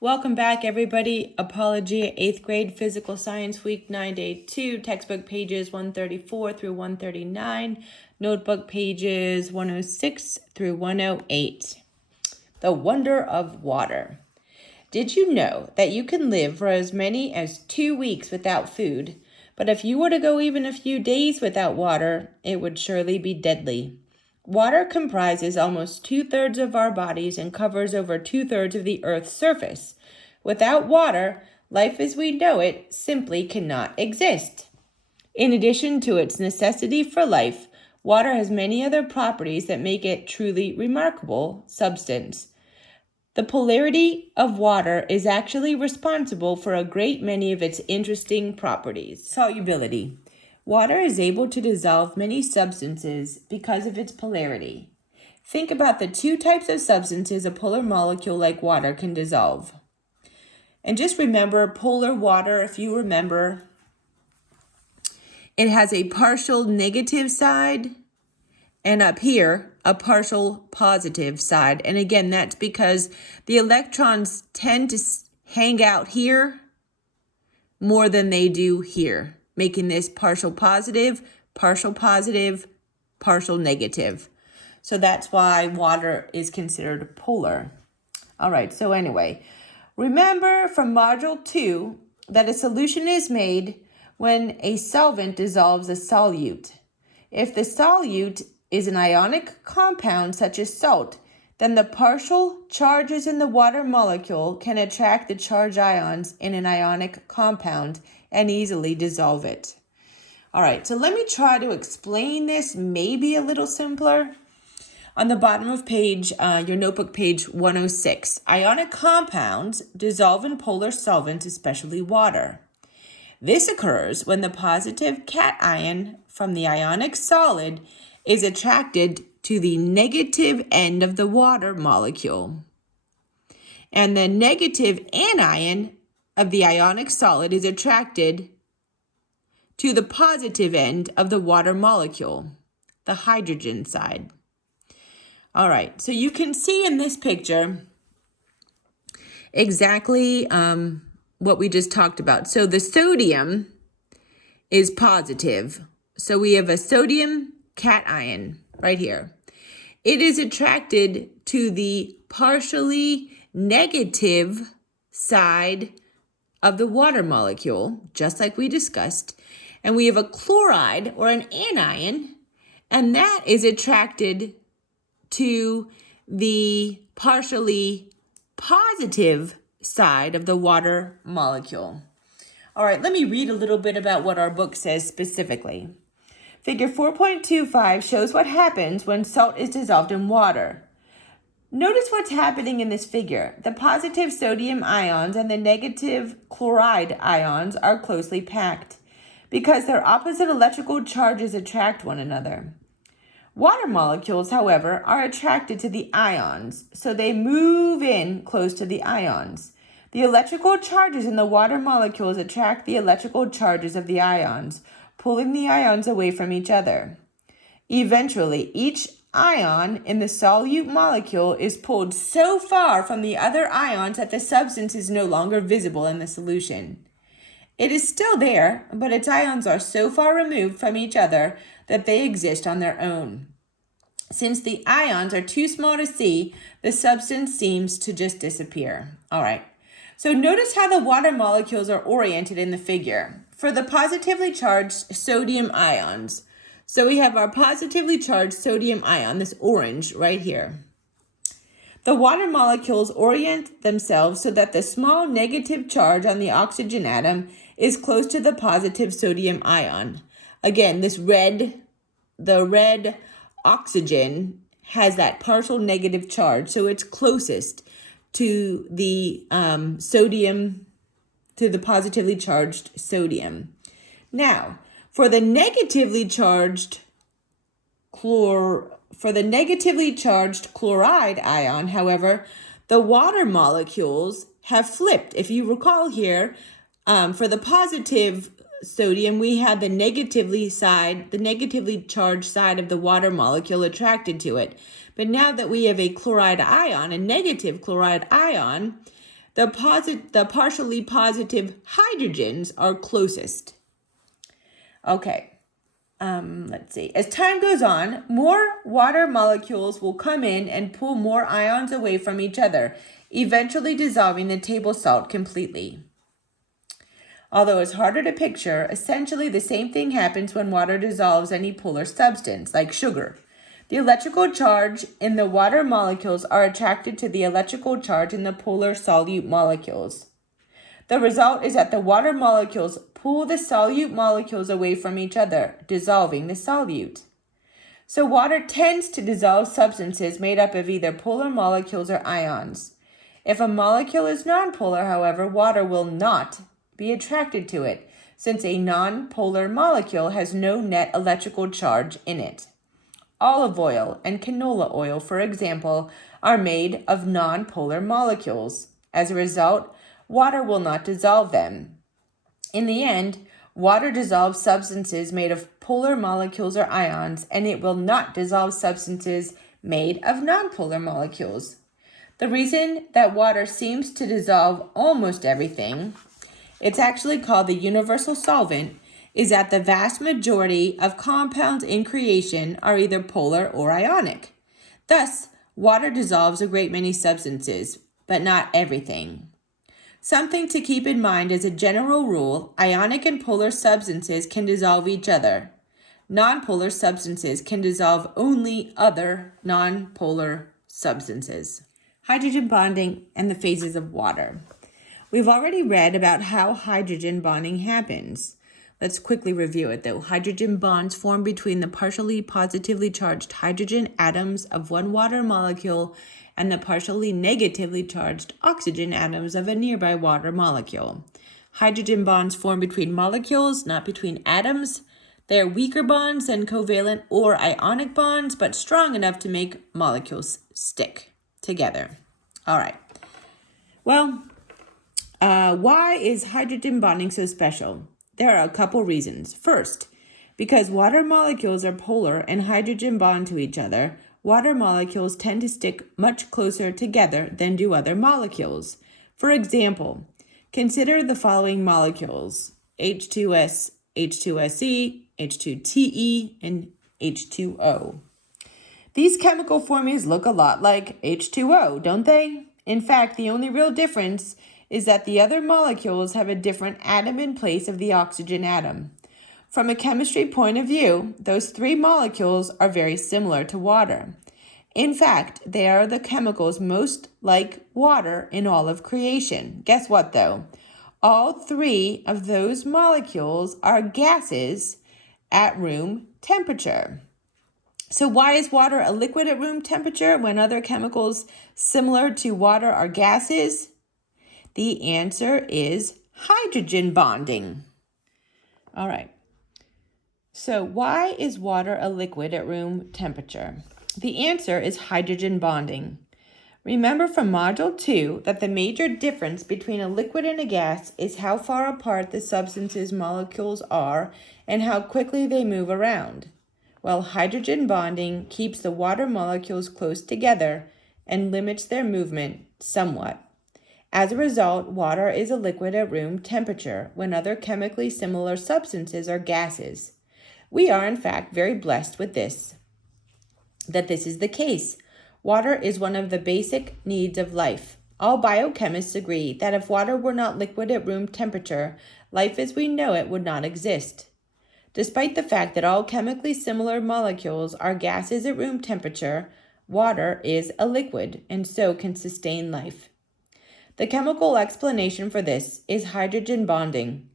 Welcome back, everybody. Apologia, 8th grade physical science week 9, day 2, textbook pages 134 through 139, notebook pages 106 through 108. The wonder of water. Did you know that you can live for as many as 2 weeks without food, but if you were to go even a few days without water, it would surely be deadly. Water comprises almost 2/3 of our bodies and covers over 2/3 of the Earth's surface. Without water, life as we know it simply cannot exist. In addition to its necessity for life, water has many other properties that make it truly remarkable substance. The polarity of water is actually responsible for a great many of its interesting properties. Solubility. Water is able to dissolve many substances because of its polarity. Think about the 2 types of substances a polar molecule like water can dissolve. And just remember, polar water, if you remember, it has a partial negative side and up here, a partial positive side. And again, that's because the electrons tend to hang out here more than they do here, making this partial positive, partial negative. So that's why water is considered polar. All right, so anyway, remember from module 2 that a solution is made when a solvent dissolves a solute. If the solute is an ionic compound such as salt, then the partial charges in the water molecule can attract the charged ions in an ionic compound and easily dissolve it. All right, so let me try to explain this maybe a little simpler. On the bottom of page, your notebook page 106, ionic compounds dissolve in polar solvents, especially water. This occurs when the positive cation from the ionic solid is attracted to the negative end of the water molecule. And the negative anion of the ionic solid is attracted to the positive end of the water molecule, the hydrogen side. All right, so you can see in this picture exactly what we just talked about. So the sodium is positive. So we have a sodium cation right here. It is attracted to the partially negative side of the water molecule, just like we discussed. And we have a chloride or an anion, and that is attracted to the partially positive side of the water molecule. All right, let me read a little bit about what our book says specifically. Figure 4.25 shows what happens when salt is dissolved in water. Notice what's happening in this figure. The positive sodium ions and the negative chloride ions are closely packed because their opposite electrical charges attract one another. Water molecules, however, are attracted to the ions, so they move in close to the ions. The electrical charges in the water molecules attract the electrical charges of the ions, pulling the ions away from each other. Eventually, each ion in the solute molecule is pulled so far from the other ions that the substance is no longer visible in the solution. It is still there, but its ions are so far removed from each other that they exist on their own. Since the ions are too small to see, the substance seems to just disappear. All right. So notice how the water molecules are oriented in the figure. For the positively charged sodium ions, so we have our positively charged sodium ion, this orange right here. The water molecules orient themselves so that the small negative charge on the oxygen atom is close to the positive sodium ion. Again, the red oxygen has that partial negative charge, so it's closest to the sodium, to the positively charged sodium. Now, for the negatively charged chloride ion, however, the water molecules have flipped. If you recall here, for the positive sodium, we had the negatively charged side of the water molecule attracted to it. But now that we have a chloride ion, a negative chloride ion, The partially positive hydrogens are closest. Okay, let's see. As time goes on, more water molecules will come in and pull more ions away from each other, eventually dissolving the table salt completely. Although it's harder to picture, essentially the same thing happens when water dissolves any polar substance, like sugar. The electrical charge in the water molecules are attracted to the electrical charge in the polar solute molecules. The result is that the water molecules pull the solute molecules away from each other, dissolving the solute. So water tends to dissolve substances made up of either polar molecules or ions. If a molecule is nonpolar, however, water will not be attracted to it, since a nonpolar molecule has no net electrical charge in it. Olive oil and canola oil, for example, are made of nonpolar molecules. As a result, water will not dissolve them. In the end, water dissolves substances made of polar molecules or ions, and it will not dissolve substances made of nonpolar molecules. The reason that water seems to dissolve almost everything, it's actually called the universal solvent, is that the vast majority of compounds in creation are either polar or ionic. Thus, water dissolves a great many substances, but not everything. Something to keep in mind as a general rule, ionic and polar substances can dissolve each other. Nonpolar substances can dissolve only other nonpolar substances. Hydrogen bonding and the phases of water. We've already read about how hydrogen bonding happens. Let's quickly review it though. Hydrogen bonds form between the partially positively charged hydrogen atoms of one water molecule and the partially negatively charged oxygen atoms of a nearby water molecule. Hydrogen bonds form between molecules, not between atoms. They are weaker bonds than covalent or ionic bonds, but strong enough to make molecules stick together. All right. Well, why is hydrogen bonding so special? There are a couple reasons. First, because water molecules are polar and hydrogen bond to each other, water molecules tend to stick much closer together than do other molecules. For example, consider the following molecules: H2S, H2SE, H2TE, and H2O. These chemical formulas look a lot like H2O, don't they? In fact, the only real difference is that the other molecules have a different atom in place of the oxygen atom. From a chemistry point of view, those three molecules are very similar to water. In fact, they are the chemicals most like water in all of creation. Guess what, though? All three of those molecules are gases at room temperature. So why is water a liquid at room temperature when other chemicals similar to water are gases? The answer is hydrogen bonding. All right. So why is water a liquid at room temperature? The answer is hydrogen bonding. Remember from Module 2 that the major difference between a liquid and a gas is how far apart the substance's molecules are and how quickly they move around. Well, hydrogen bonding keeps the water molecules close together and limits their movement somewhat. As a result, water is a liquid at room temperature when other chemically similar substances are gases. We are, in fact, very blessed with that this is the case. Water is one of the basic needs of life. All biochemists agree that if water were not liquid at room temperature, life as we know it would not exist. Despite the fact that all chemically similar molecules are gases at room temperature, water is a liquid and so can sustain life. The chemical explanation for this is hydrogen bonding.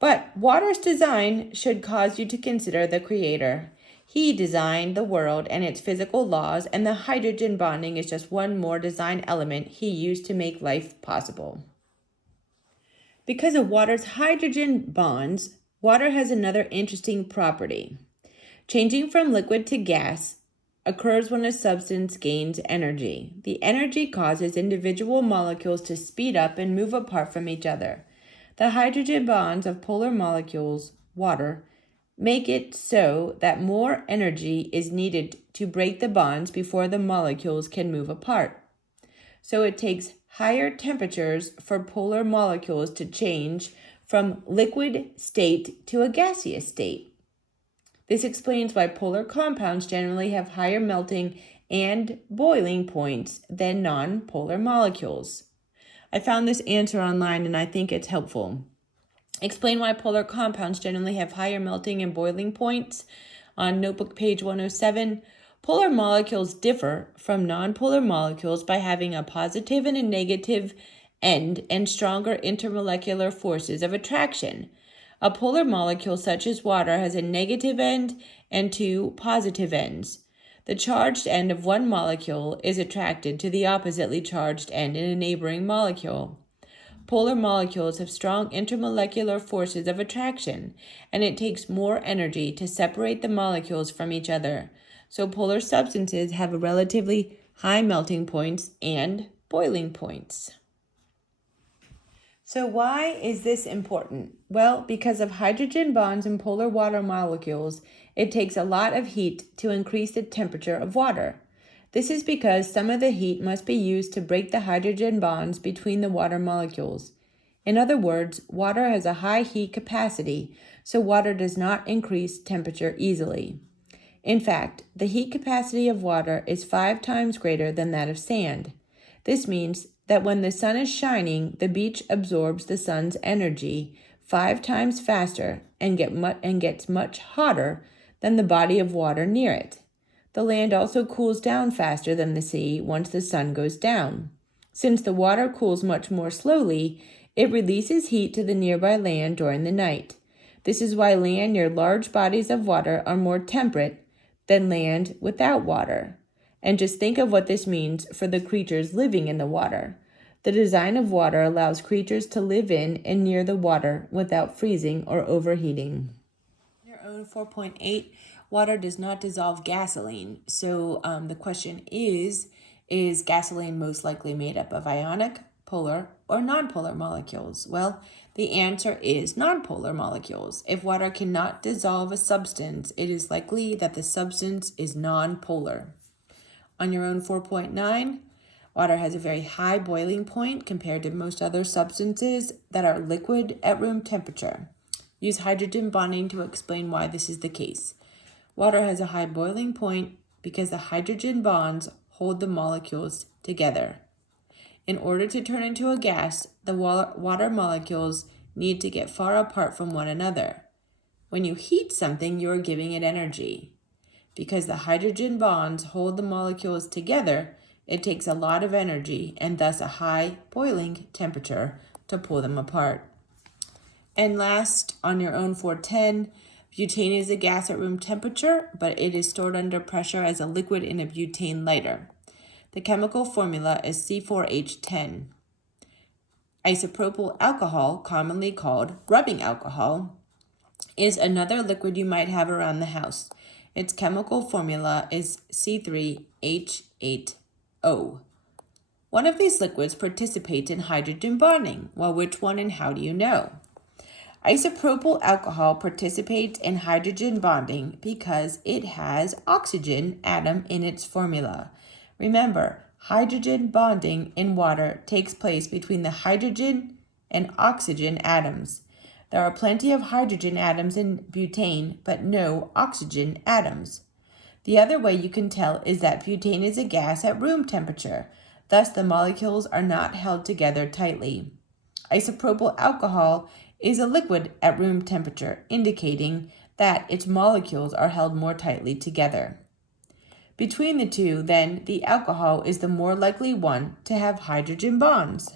But water's design should cause you to consider the Creator. He designed the world and its physical laws, and the hydrogen bonding is just one more design element he used to make life possible. Because of water's hydrogen bonds, water has another interesting property. Changing from liquid to gas occurs when a substance gains energy. The energy causes individual molecules to speed up and move apart from each other. The hydrogen bonds of polar molecules, water, make it so that more energy is needed to break the bonds before the molecules can move apart. So it takes higher temperatures for polar molecules to change from liquid state to a gaseous state. This explains why polar compounds generally have higher melting and boiling points than non-polar molecules. I found this answer online and I think it's helpful. Explain why polar compounds generally have higher melting and boiling points. On notebook page 107, polar molecules differ from nonpolar molecules by having a positive and a negative end and stronger intermolecular forces of attraction. A polar molecule such as water has a negative end and two positive ends. The charged end of one molecule is attracted to the oppositely charged end in a neighboring molecule. Polar molecules have strong intermolecular forces of attraction, and it takes more energy to separate the molecules from each other. So polar substances have a relatively high melting points and boiling points. So why is this important? Well, because of hydrogen bonds in polar water molecules, it takes a lot of heat to increase the temperature of water. This is because some of the heat must be used to break the hydrogen bonds between the water molecules. In other words, water has a high heat capacity, so water does not increase temperature easily. In fact, the heat capacity of water is 5 times greater than that of sand. This means that when the sun is shining, the beach absorbs the sun's energy 5 times faster and gets much hotter than the body of water near it. The land also cools down faster than the sea once the sun goes down. Since the water cools much more slowly, it releases heat to the nearby land during the night. This is why land near large bodies of water are more temperate than land without water. And just think of what this means for the creatures living in the water. The design of water allows creatures to live in and near the water without freezing or overheating. In your own 4.8, water does not dissolve gasoline. So the question is gasoline most likely made up of ionic, polar, or nonpolar molecules? Well, the answer is nonpolar molecules. If water cannot dissolve a substance, it is likely that the substance is nonpolar. On your own 4.9, water has a very high boiling point compared to most other substances that are liquid at room temperature. Use hydrogen bonding to explain why this is the case. Water has a high boiling point because the hydrogen bonds hold the molecules together. In order to turn into a gas, the water molecules need to get far apart from one another. When you heat something, you are giving it energy. Because the hydrogen bonds hold the molecules together, it takes a lot of energy and thus a high boiling temperature to pull them apart. And last, on your own 410, butane is a gas at room temperature, but it is stored under pressure as a liquid in a butane lighter. The chemical formula is C4H10. Isopropyl alcohol, commonly called rubbing alcohol, is another liquid you might have around the house. Its chemical formula is C3H8O. One of these liquids participates in hydrogen bonding. Well, which one and how do you know? Isopropyl alcohol participates in hydrogen bonding because it has oxygen atom in its formula. Remember, hydrogen bonding in water takes place between the hydrogen and oxygen atoms. There are plenty of hydrogen atoms in butane, but no oxygen atoms. The other way you can tell is that butane is a gas at room temperature. Thus, the molecules are not held together tightly. Isopropyl alcohol is a liquid at room temperature, indicating that its molecules are held more tightly together. Between the two, then, the alcohol is the more likely one to have hydrogen bonds.